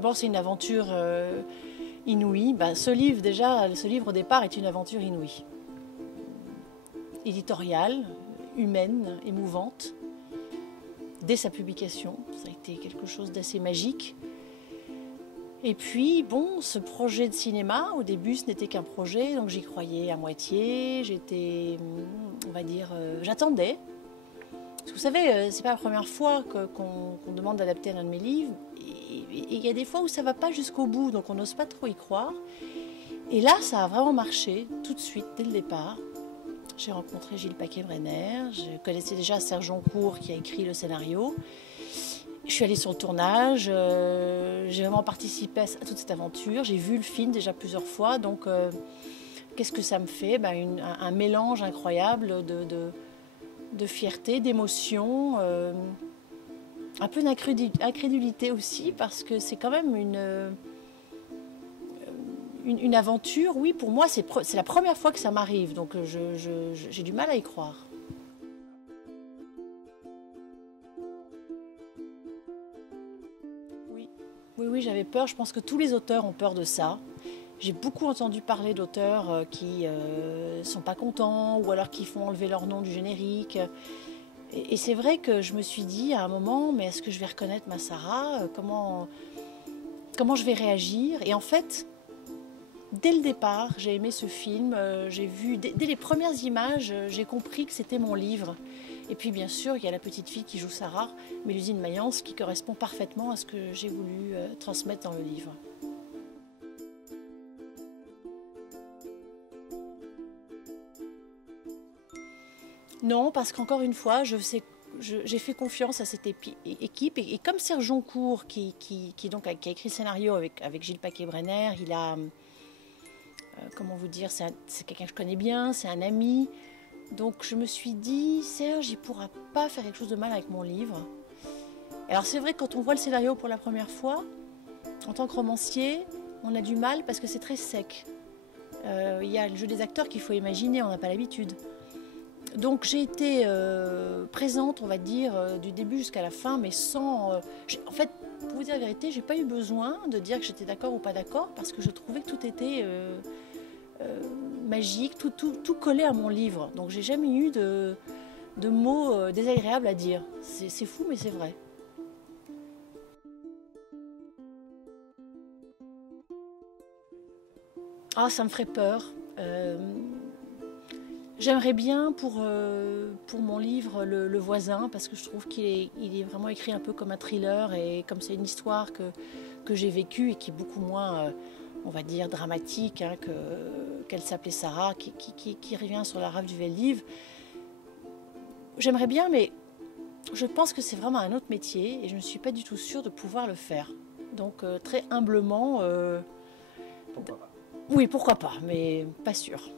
d'abord, c'est une aventure inouïe. Ben, ce livre au départ est une aventure inouïe. Éditoriale, humaine, émouvante. Dès sa publication, ça a été quelque chose d'assez magique. Et puis, bon, ce projet de cinéma, au début, ce n'était qu'un projet, donc j'y croyais à moitié. J'étais, on va dire, j'attendais. Parce que vous savez, c'est pas la première fois qu'on demande d'adapter un de mes livres. Et il y a des fois où ça va pas jusqu'au bout, donc on n'ose pas trop y croire. Et là, ça a vraiment marché, tout de suite, dès le départ. J'ai rencontré Gilles Paquet-Brenner, je connaissais déjà Serge Joncour qui a écrit le scénario. Je suis allée sur le tournage, j'ai vraiment participé à toute cette aventure. J'ai vu le film déjà plusieurs fois, donc qu'est-ce que ça me fait? Un mélange incroyable de fierté, d'émotion, un peu d'incrédulité aussi, parce que c'est quand même une aventure. Oui, pour moi, c'est la première fois que ça m'arrive, donc j'ai du mal à y croire. Oui, j'avais peur. Je pense que tous les auteurs ont peur de ça. J'ai beaucoup entendu parler d'auteurs qui sont pas contents ou alors qui font enlever leur nom du générique. Et c'est vrai que je me suis dit à un moment, mais est-ce que je vais reconnaître ma Sarah? Comment je vais réagir? Et en fait, dès le départ, j'ai aimé ce film. J'ai vu, dès les premières images, j'ai compris que c'était mon livre. Et puis bien sûr, il y a la petite fille qui joue Sarah, Mélusine Mayence, qui correspond parfaitement à ce que j'ai voulu transmettre dans le livre. Non, parce qu'encore une fois, j'ai fait confiance à cette équipe. Et comme Serge Joncour, qui a écrit le scénario avec Gilles Paquet-Brenner, il a, comment vous dire, c'est quelqu'un que je connais bien, c'est un ami. Donc je me suis dit, Serge, il ne pourra pas faire quelque chose de mal avec mon livre. Alors c'est vrai que quand on voit le scénario pour la première fois, en tant que romancier, on a du mal parce que c'est très sec. Il y a le jeu des acteurs qu'il faut imaginer, on n'a pas l'habitude. Donc j'ai été présente, on va dire, du début jusqu'à la fin, mais sans... en fait, pour vous dire la vérité, j'ai pas eu besoin de dire que j'étais d'accord ou pas d'accord, parce que je trouvais que tout était magique, tout collait à mon livre. Donc j'ai jamais eu de mots désagréables à dire. C'est fou, mais c'est vrai. Ah, ça me ferait peur. J'aimerais bien pour mon livre Le Voisin, parce que je trouve qu'il est vraiment écrit un peu comme un thriller, et comme c'est une histoire que j'ai vécue et qui est beaucoup moins, on va dire, dramatique qu'elle s'appelait Sarah, qui revient sur la rave du Veldiv. J'aimerais bien, mais je pense que c'est vraiment un autre métier et je ne suis pas du tout sûre de pouvoir le faire. Donc très humblement... Pourquoi pas? Oui, pourquoi pas, mais pas sûre.